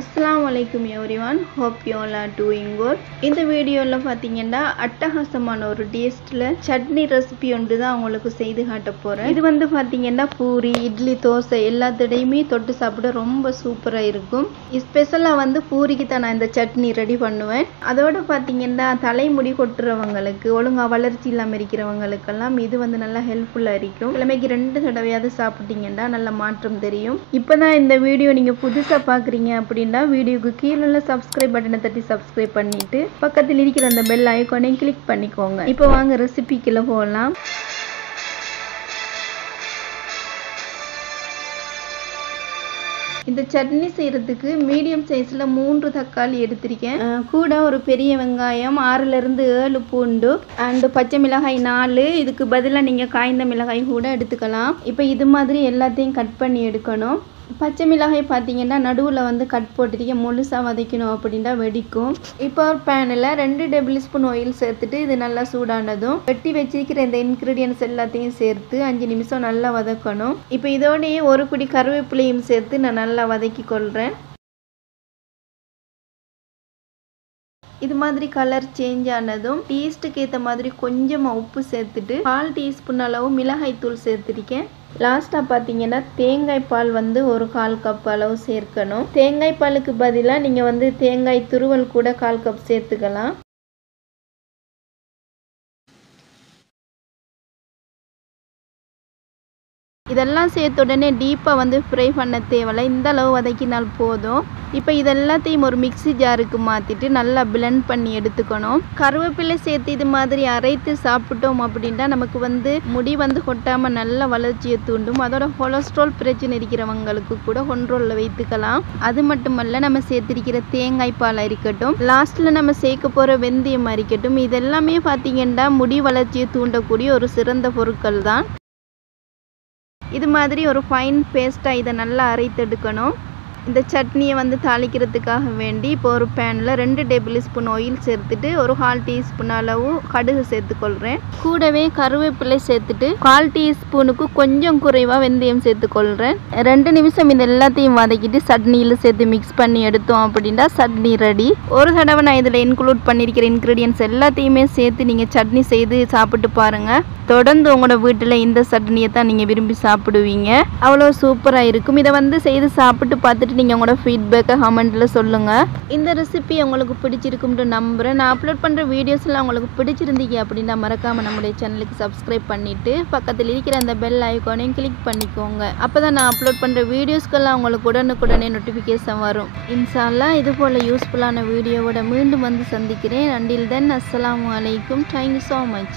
Assalamualaikum everyone, hope you all are doing good. இந்த வீடியோல பாத்தீங்கன்னா அட்டகாசமான ஒரு டேஸ்ட்ல சட்னி ரெசிபி ஒன்று தான் உங்களுக்கு செய்து காட்ட போறேன். இது வந்து பாத்தீங்கன்னா பூரி, இட்லி, தோசை எல்லாத்துடையுமே தொட்டு சாப்பிட ரொம்ப சூப்பரா இருக்கும். ஸ்பெஷலா வந்து பூரிக்கு தான் நான் இந்த சட்னி ரெடி பண்ணுவேன். அதோட பாத்தீங்கன்னா தலைமுடி கொட்டுறவங்களுக்கு, ஒழுங்கா வளர்ச்சி இல்லாம இருக்கிறவங்களுக்கெல்லாம் இது வந்து நல்லா ஹெல்ப்ஃபுல்லா இருக்கும். கிழமைக்கு 2 தடவையாவது சாப்பிட்டீங்கன்னா நல்ல மாற்றம் தெரியும். இப்பதான் இந்த வீடியோ நீங்க புதுசா பாக்குறீங்க அப்படி வீடியோக்கு கீழே உள்ள சப்ஸ்கிரைப் பட்டனை தட்டி சப்ஸ்கிரைப் பண்ணிட்டு பக்கத்தில் இருக்கிற அந்த பெல் ஐகானையும் கிளிக் பண்ணிக்கோங்க. இப்போ வாங்க ரெசிபிக்குள்ள போகலாம். இந்த சட்னி செய்யறதுக்கு மீடியம் சைஸ்ல 3 தக்காளி எடுத்திருக்கேன். கூட ஒரு பெரிய வெங்காயம், 6 இருந்து 7 பூண்டு அண்ட் பச்சை மிளகாய் 4. இதுக்கு பதிலாக நீங்க காய்ந்த மிளகாய் கூட எடுத்துக்கலாம். இப்போ இது மாதிரி எல்லாத்தையும் கட் பண்ணி எடுக்கணும். பச்சை மிளகாய் பார்த்தீங்கன்னா நடுவில் வந்து கட் போட்டுருக்கேன். முழுசாக வதக்கணும் அப்படின்னா வெடிக்கும். இப்போ ஒரு பேனில் 2 டேபிள் ஸ்பூன் ஆயில் சேர்த்துட்டு இது நல்லா சூடானதும் வெட்டி வச்சிருக்கிற இந்த இன்க்ரீடியன்ஸ் எல்லாத்தையும் சேர்த்து 5 நிமிஷம் நல்லா வதக்கணும். இப்போ இதோடையே ஒரு குடி கருவேப்பிலையும் சேர்த்து நான் நல்லா வதக்கி கொள்கிறேன். இது மாதிரி கலர் சேஞ்ச் ஆனதும் டேஸ்ட்டுக்கு ஏற்ற மாதிரி கொஞ்சமாக உப்பு சேர்த்துட்டு 1/4 டீஸ்பூன் அளவு மிளகாய் தூள் சேர்த்துருக்கேன். லாஸ்ட்டாக பார்த்தீங்கன்னா தேங்காய் பால் வந்து ஒரு 1/4 கப் அளவு சேர்க்கணும். தேங்காய் பாலுக்கு பதிலாக நீங்கள் வந்து தேங்காய் துருவல் கூட 1/4 கப் சேர்த்துக்கலாம். இதெல்லாம் சேர்த்த உடனே டீப்பாக வந்து ஃப்ரை பண்ண தேவையில்லை. இந்த அளவு வதக்கினால் போதும். இப்போ இதெல்லாத்தையும் ஒரு மிக்ஸி ஜாருக்கு மாற்றிட்டு நல்லா பிளெண்ட் பண்ணி எடுத்துக்கணும். கருவேப்பிலை சேர்த்து இது மாதிரி அரைத்து சாப்பிட்டோம் அப்படின்னா நமக்கு வந்து முடி வந்து கொட்டாமல் நல்ல வளர்ச்சியை தூண்டும். அதோட கொலஸ்ட்ரால் பிரச்சனை இருக்கிறவங்களுக்கு கூட கண்ட்ரோலில் வைத்துக்கலாம். அது மட்டுமல்ல, நம்ம சேர்த்திருக்கிற தேங்காய் பால் இருக்கட்டும், லாஸ்ட்டில் நம்ம சேர்க்க போகிற வெந்தயம் இருக்கட்டும், இதெல்லாமே பார்த்தீங்கன்னா முடி வளர்ச்சியை தூண்டக்கூடிய ஒரு சிறந்த பொருட்கள் தான். இது மாதிரி ஒரு ஃபைன் பேஸ்ட்டாக இதை நல்லா அரைத்தெடுக்கணும். இந்த சட்னியை வந்து தாளிக்கிறதுக்காக வேண்டி இப்போ ஒரு பேனில் 2 டேபிள் ஸ்பூன் ஆயில் சேர்த்துட்டு ஒரு 1/4 டீஸ்பூன் அளவு கடுகு சேர்த்துக்கொள்கிறேன். கூடவே கருவேப்பிலை சேர்த்துட்டு 1/4 டீஸ்பூனுக்கு கொஞ்சம் குறைவாக வெந்தயம் சேர்த்துக்கொள்கிறேன். 2 நிமிஷம் இது எல்லாத்தையும் வதக்கிட்டு சட்னியில் சேர்த்து மிக்ஸ் பண்ணி எடுத்தோம் அப்படின்னா சட்னி ரெடி. ஒரு தடவை நான் இதில் இன்க்ளூட் பண்ணியிருக்கிற இன்க்ரீடியன்ஸ் எல்லாத்தையுமே சேர்த்து நீங்கள் சட்னி செய்து சாப்பிட்டு பாருங்கள். தொடர்ந்து உங்களோட வீட்டில் இந்த சட்னியை தான் நீங்கள் விரும்பி சாப்பிடுவீங்க. அவ்வளோ சூப்பராக இருக்கும். இதை வந்து செய்து சாப்பிட்டு பார்த்துட்டு நீங்கள் உங்களோட ஃபீட்பேக்கை கமெண்ட்டில் சொல்லுங்கள். இந்த ரெசிபி உங்களுக்கு பிடிச்சிருக்கும்னு நம்புகிறேன். நான் அப்லோட் பண்ணுற வீடியோஸ்லாம் உங்களுக்கு பிடிச்சிருந்தீங்க அப்படின்னா மறக்காமல் நம்முடைய சேனலுக்கு சப்ஸ்கிரைப் பண்ணிவிட்டு பக்கத்தில் இருக்கிற அந்த பெல் ஐகானையும் கிளிக் பண்ணிக்கோங்க. அப்போ தான் நான் அப்லோட் பண்ணுற வீடியோஸ்க்கெல்லாம் உங்களுக்கு உடனுக்குடனே நோட்டிஃபிகேஷன் வரும். இன்ஷா அல்லாஹ் இது போல் யூஸ்ஃபுல்லான வீடியோவோட மீண்டும் வந்து சந்திக்கிறேன். அண்டில் தென் அஸ்ஸலாமு அலைக்கும். Thank you so much.